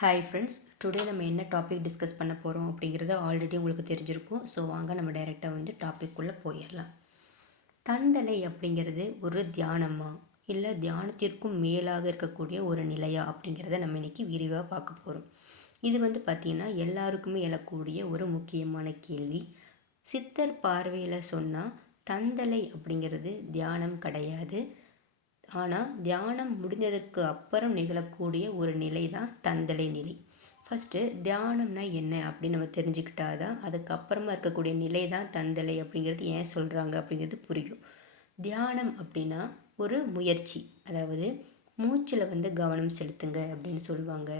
Hi friends, today நம்ம என்ன topic discuss பண்ண போகிறோம் அப்படிங்கிறது ஆல்ரெடி உங்களுக்கு தெரிஞ்சிருக்கும். ஸோ வாங்க நம்ம டைரெக்டாக டாபிக்குள்ளே போயிடலாம். தந்தலை அப்படிங்கிறது ஒரு தியானமா இல்லை தியானத்திற்கும் மேலாக இருக்கக்கூடிய ஒரு நிலையா அப்படிங்கிறத நம்ம இன்றைக்கி விரிவாக பார்க்க போகிறோம். இது பார்த்திங்கன்னா எல்லாருக்குமே எழக்கூடிய ஒரு முக்கியமான கேள்வி. சித்தர் பார்வையில் சொன்னால் தந்தலை அப்படிங்கிறது தியானம் கிடையாது. ஆனால் தியானம் முடிந்ததற்கு அப்புறம் நிகழக்கூடிய ஒரு நிலை தான் தந்தலை நிலை. ஃபஸ்ட்டு தியானம்னா என்ன அப்படின்னு நம்ம தெரிஞ்சுக்கிட்டா தான் அதுக்கப்புறமா இருக்கக்கூடிய நிலை தான் தந்தலை அப்படிங்கிறது ஏன் சொல்கிறாங்க அப்படிங்கிறது புரியும். தியானம் அப்படின்னா ஒரு முயற்சி, அதாவது மூச்சில் கவனம் செலுத்துங்க அப்படின்னு சொல்லுவாங்க,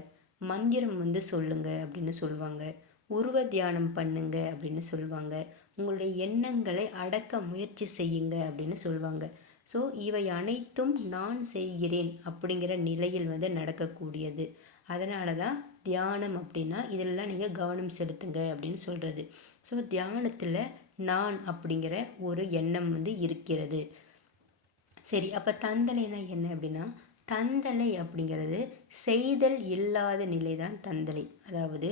மந்திரம் சொல்லுங்க அப்படின்னு சொல்லுவாங்க, உருவ தியானம் பண்ணுங்க அப்படின்னு சொல்லுவாங்க, உங்களுடைய எண்ணங்களை அடக்க முயற்சி செய்யுங்க அப்படின்னு சொல்லுவாங்க. ஸோ இவை அனைத்தும் நான் செய்கிறேன் அப்படிங்கிற நிலையில் நடக்கக்கூடியது. அதனால தான் தியானம் அப்படின்னா இதெல்லாம் நீங்கள் கவனம் செலுத்துங்க அப்படின்னு சொல்கிறது. ஸோ தியானத்தில் நான் அப்படிங்கிற ஒரு எண்ணம் இருக்கிறது. சரி, அப்போ தந்தலைனா என்ன அப்படின்னா, தந்தலை அப்படிங்கிறது செய்தல் இல்லாத நிலை தான் தந்தலை. அதாவது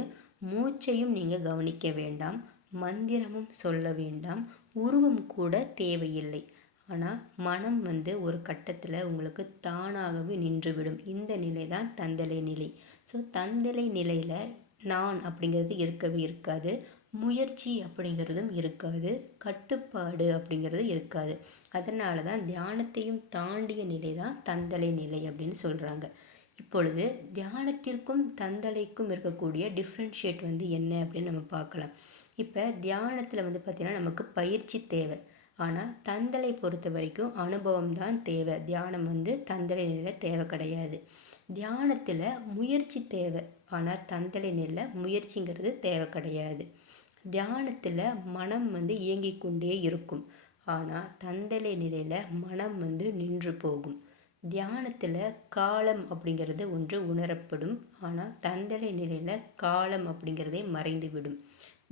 மூச்சையும் நீங்கள் கவனிக்க வேண்டாம், மந்திரமும் சொல்ல வேண்டாம், உருவம் கூட தேவையில்லை. ஆனால் மனம் ஒரு கட்டத்தில் உங்களுக்கு தானாகவே நின்றுவிடும். இந்த நிலை தான் தந்தலை நிலை. ஸோ தந்தலை நிலையில் நான் அப்படிங்கிறது இருக்கவே இருக்காது, முயற்சி அப்படிங்கிறதும் இருக்காது, கட்டுப்பாடு அப்படிங்கிறது இருக்காது. அதனால தான் தியானத்தையும் தாண்டிய நிலை தான் தந்தலை நிலை அப்படின்னு சொல்கிறாங்க. இப்பொழுது தியானத்திற்கும் தந்தலைக்கும் இருக்கக்கூடிய டிஃப்ரென்ஷியேட் என்ன அப்படின்னு நம்ம பார்க்கலாம். இப்போ தியானத்தில் பார்த்திங்கன்னா நமக்கு பயிற்சி தேவை. ஆனால் தந்தலை பொறுத்த வரைக்கும் அனுபவம் தான் தேவை. தியானம் தந்தலை நிலையில் தேவை கிடையாது. தியானத்தில் முயற்சி தேவை, ஆனால் தந்தலை நிலையில் முயற்சிங்கிறது தேவை கிடையாது. தியானத்தில் மனம் இயங்கிக் கொண்டே இருக்கும், ஆனால் தந்தலை நிலையில் மனம் நின்று போகும். தியானத்தில் காலம் அப்படிங்கிறது ஒன்று உணரப்படும், ஆனால் தந்தலை நிலையில் காலம் அப்படிங்கிறதே மறைந்துவிடும்.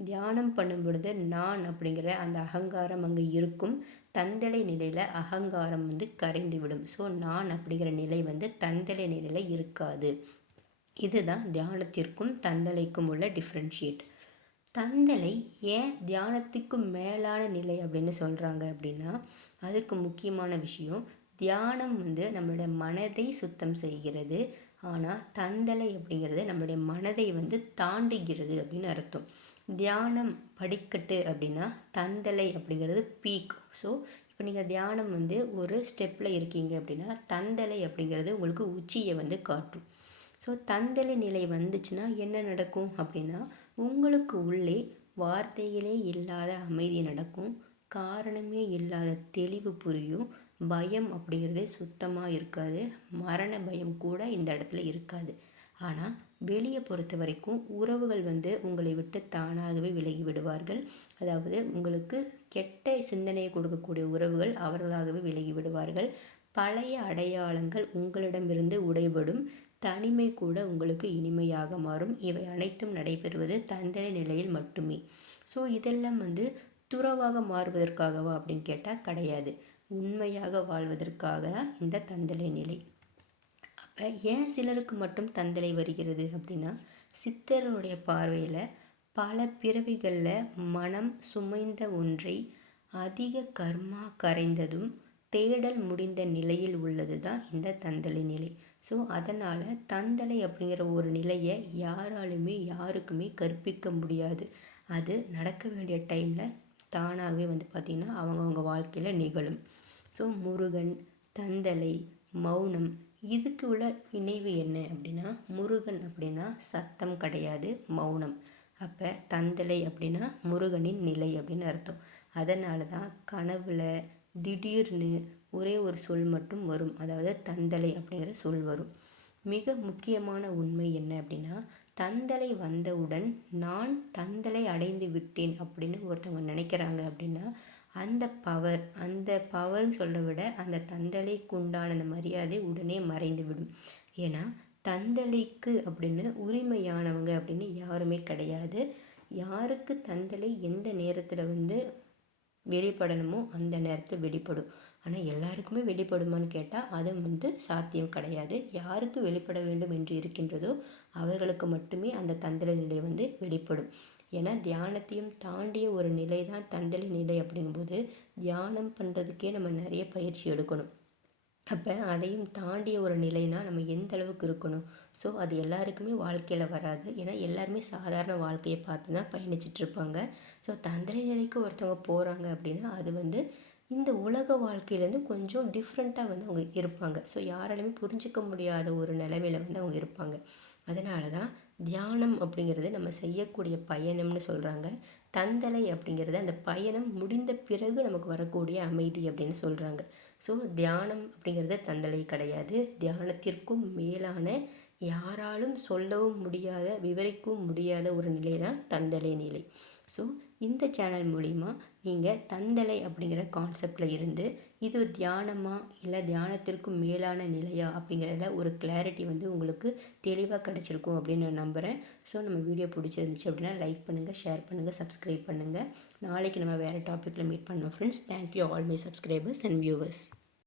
தியானம் பண்ணும் பொழுது நான் அப்படிங்கிற அந்த அகங்காரம் அங்கே இருக்கும், தந்தலை நிலையில் அகங்காரம் கரைந்துவிடும். ஸோ நான் அப்படிங்கிற நிலை தந்தலை நிலையில் இருக்காது. இதுதான் தியானத்திற்கும் தந்தலைக்கும் உள்ள டிஃப்ரென்ஷியேட். தந்தலை ஏன் தியானத்துக்கும் மேலான நிலை அப்படின்னு சொல்கிறாங்க அப்படின்னா, அதுக்கு முக்கியமான விஷயம், தியானம் நம்மளுடைய மனதை சுத்தம் செய்கிறது, ஆனால் தந்தலை அப்படிங்கிறது நம்மளுடைய மனதை தாண்டுகிறது அப்படின்னு அர்த்தம். தியானம் படிக்கட்டு அப்படின்னா தந்தலை அப்படிங்கிறது பீக். ஸோ இப்போ நீங்கள் தியானம் ஒரு ஸ்டெப்பில் இருக்கீங்க அப்படின்னா தந்தலை அப்படிங்கிறது உங்களுக்கு உச்சியை காட்டும். ஸோ தந்தலை நிலை வந்துச்சுன்னா என்ன நடக்கும் அப்படின்னா, உங்களுக்கு உள்ளே வார்த்தைகளே இல்லாத அமைதி நடக்கும், காரணமே இல்லாத தெளிவு புரியும், பயம் அப்படிங்கிறதே சுத்தமாக இருக்காது, மரண பயம் கூட இந்த இடத்துல இருக்காது. ஆனால் வெளியே பொறுத்த வரைக்கும் உறவுகள் உங்களை விட்டு தானாகவே விலகி விடுவார்கள். அதாவது உங்களுக்கு கெட்ட சிந்தனையை கொடுக்கக்கூடிய உறவுகள் அவர்களாகவே விலகி விடுவார்கள். பழைய அடையாளங்கள் உங்களிடமிருந்து உடைபடும், தனிமை கூட உங்களுக்கு இனிமையாக மாறும். இவை அனைத்தும் நடைபெறுவது தந்தலை நிலையில் மட்டுமே. ஸோ இதெல்லாம் துறவாக மாறுவதற்காகவா அப்படின்னு கேட்டால் கிடையாது, உண்மையாக வாழ்வதற்காக தான் இந்த தந்தலை நிலை. அப்போ ஏன் சிலருக்கு மட்டும் தந்தலை வருகிறது அப்படின்னா, சித்தருடைய பார்வையில் பல பிறவிகளில் மனம் சுமைந்த ஒன்றை அதிக கர்மா கரைந்ததும் தேடல் முடிந்த நிலையில் உள்ளது தான் இந்த தந்தலை நிலை. ஸோ அதனால் தந்தலை அப்படிங்கிற ஒரு நிலையை யாராலுமே யாருக்குமே கற்பிக்க முடியாது. அது நடக்க வேண்டிய டைமில் தானாகவே பார்த்திங்கன்னா அவங்கவுங்க வாழ்க்கையில் நிகழும். ஸோ முருகன், தந்தலை, மௌனம், இதுக்கு உள்ள இணைவு என்ன அப்படின்னா, முருகன் அப்படின்னா சத்தம் கிடையாது, மௌனம். அப்போ தந்தலை அப்படின்னா முருகனின் நிலை அப்படின்னு அர்த்தம். அதனால தான் கனவுல திடீர்னு ஒரே ஒரு சொல் மட்டும் வரும், அதாவது தந்தலை அப்படிங்கிற சொல் வரும். மிக முக்கியமான உண்மை என்ன அப்படின்னா, தந்தலை வந்தவுடன் நான் தந்தலை அடைந்து விட்டேன் அப்படின்னு ஒருத்தவங்க நினைக்கிறாங்க அப்படின்னா, அந்த பவர்னு சொல்ல விட அந்த தந்தலைக்கு உண்டான அந்த மரியாதை உடனே மறைந்து விடும். ஏன்னா தந்தலைக்கு அப்படின்னு உரிமையானவங்க அப்படின்னு யாருமே கிடையாது. யாருக்கு தந்தலை எந்த நேரத்தில் வெளிப்படணுமோ அந்த நேரத்தில் வெளிப்படும். ஆனால் எல்லாருக்குமே வெளிப்படுமான்னு கேட்டால் அது வந்து சாத்தியம் கிடையாது. யாருக்கு வெளிப்பட வேண்டும் என்று இருக்கின்றதோ அவர்களுக்கு மட்டுமே அந்த தந்தலை நிலை வந்து வெளிப்படும். ஏன்னா தியானத்தையும் தாண்டிய ஒரு நிலை தான் தந்தலை நிலை. அப்படிங்கும்போது தியானம் பண்ணுறதுக்கே நம்ம நிறைய பயிற்சி எடுக்கணும். அப்போ அதையும் தாண்டிய ஒரு நிலைனா நம்ம எந்த அளவுக்கு இருக்கணும். ஸோ அது எல்லாருக்குமே வாழ்க்கையில் வராது. ஏன்னா எல்லாருமே சாதாரண வாழ்க்கையை பார்த்து தான் பயணிச்சிட்ருப்பாங்க. ஸோ தந்திர நிலைக்கு ஒருத்தவங்க போகிறாங்க அப்படின்னா அது வந்து இந்த உலக வாழ்க்கையிலேருந்து கொஞ்சம் டிஃப்ரெண்ட்டாக வந்து அவங்க இருப்பாங்க. ஸோ யாராலையுமே புரிஞ்சிக்க முடியாத ஒரு நிலைமையில் வந்து அவங்க இருப்பாங்க. அதனால தான் தியானம் அப்படிங்கிறது நம்ம செய்யக்கூடிய பயணம்னு சொல்கிறாங்க. தந்தலை அப்படிங்கிறது அந்த பயணம் முடிந்த பிறகு நமக்கு வரக்கூடிய அமைதி அப்படின்னு சொல்கிறாங்க. ஸோ தியானம் அப்படிங்கிறது தந்தலை கிடையாது. தியானத்திற்கும் மேலான யாராலும் சொல்லவும் முடியாத விவரிக்கவும் முடியாத ஒரு நிலை தான் தந்தலை நிலை. ஸோ இந்த சேனல் மூலிமா நீங்கள் தந்தலை அப்படிங்கிற கான்செப்டில் இருந்து இது தியானமா இல்லை தியானத்திற்கும் மேலான நிலையா அப்படிங்கிறத ஒரு கிளாரிட்டி வந்து உங்களுக்கு தெளிவாக கிடச்சிருக்கும் அப்படின்னு நான் நம்புகிறேன். ஸோ நம்ம வீடியோ பிடிச்சிருந்துச்சு அப்படின்னா லைக் பண்ணுங்கள், ஷேர் பண்ணுங்கள், சப்ஸ்கிரைப் பண்ணுங்கள். நாளைக்கு நம்ம வேறு டாப்பிக்கில் மீட் பண்ணோம் friends. Thank you all my subscribers and viewers.